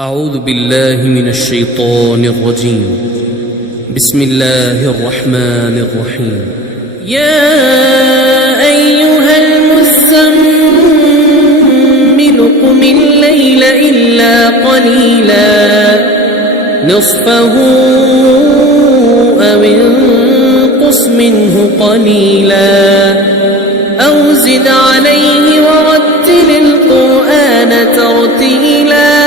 أعوذ بالله من الشيطان الرجيم. بسم الله الرحمن الرحيم. يا أيها المزمل قم الليل إلا قليلا نصفه أو انقص منه قليلا أو زد عليه ورتل القرآن ترتيلا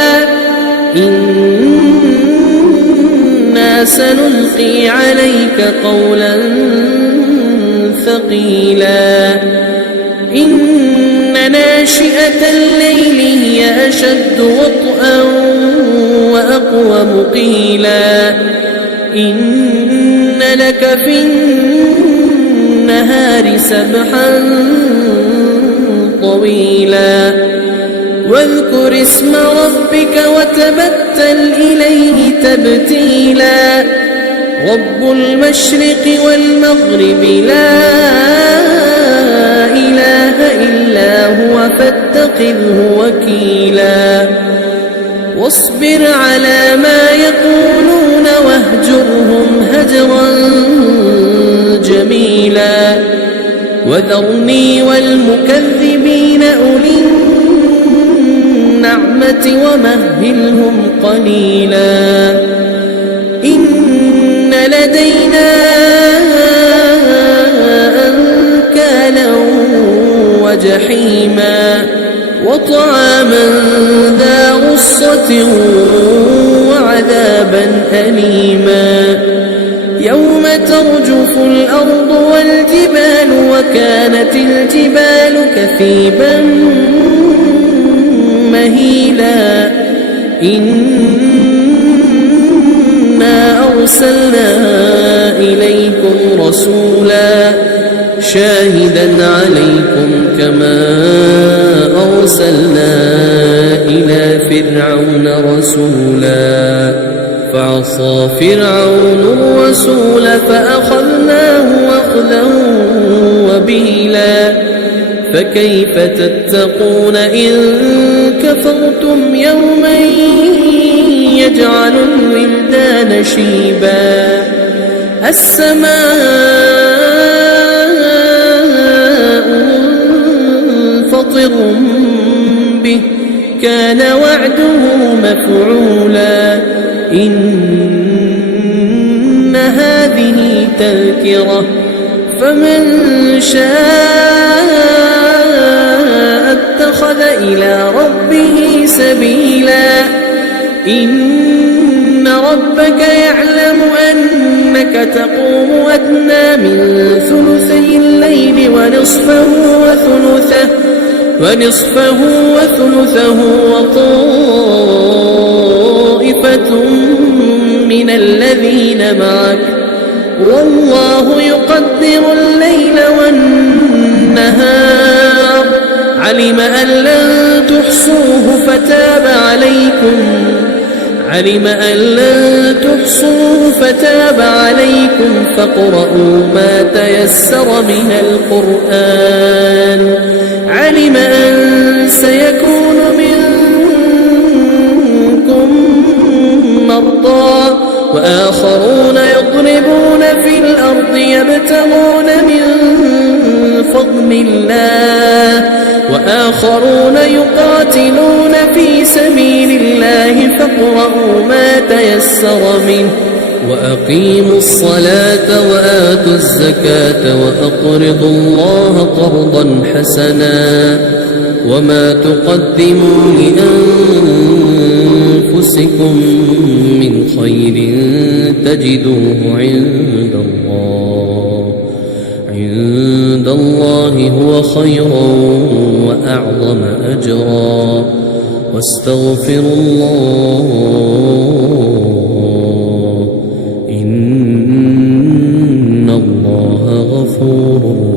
إنا سنلقي عليك قولا ثقيلا إن ناشئة الليل هي أشد وطئا وأقوم قيلا إن لك في النهار سبحا طويلا واذكر اسم ربك وتبتل إليه تبتيلا رب المشرق والمغرب لا إله إلا هو فاتخذه وكيلا واصبر على ما يقولون واهجرهم هجرا جميلا وذرني والمكذبين أولي النعمة ومهلهم قليلا إن لدينا أنكالا وجحيما وطعاما ذا غصة وعذابا أليما يوم ترجف الأرض والجبال وكانت الجبال كثيبا مهيلا إنا أرسلنا إليكم رسولا شاهدا عليكم كما أرسلنا إلى فرعون رسولا فعصى فرعون الرسول فأخذناه أخذا وبيلا فكيف تتقون إن كفرتم يوما يجعل الولدان شيبا السماء منفطر به كان وعده مفعولا إن هذه تذكرة فمن شاء اتخذ إلى ربه سبيلا إن ربك يعلم أنك تقوم أدنى من ثلثي الليل ونصفه وثلثه وطائفة من الذين معك والله يقدر الليل والنهار علم أن لن تحصوه فتاب عليكم فاقرؤوا ما تيسر من القرآن علم أن سيكون منكم مرضى وآخرون يضربون في الأرض يبتغون من فضل الله وآخرون يقاتلون في سبيل الله فاقرؤوا ما تيسر منه وأقيموا الصلاة وآتوا الزكاة وأقرضوا الله قرضا حسنا وما تقدموا لأنفسكم من خير تجدوه عند الله هو خيرا وأعظم أجرا واستغفروا الله إن الله غفور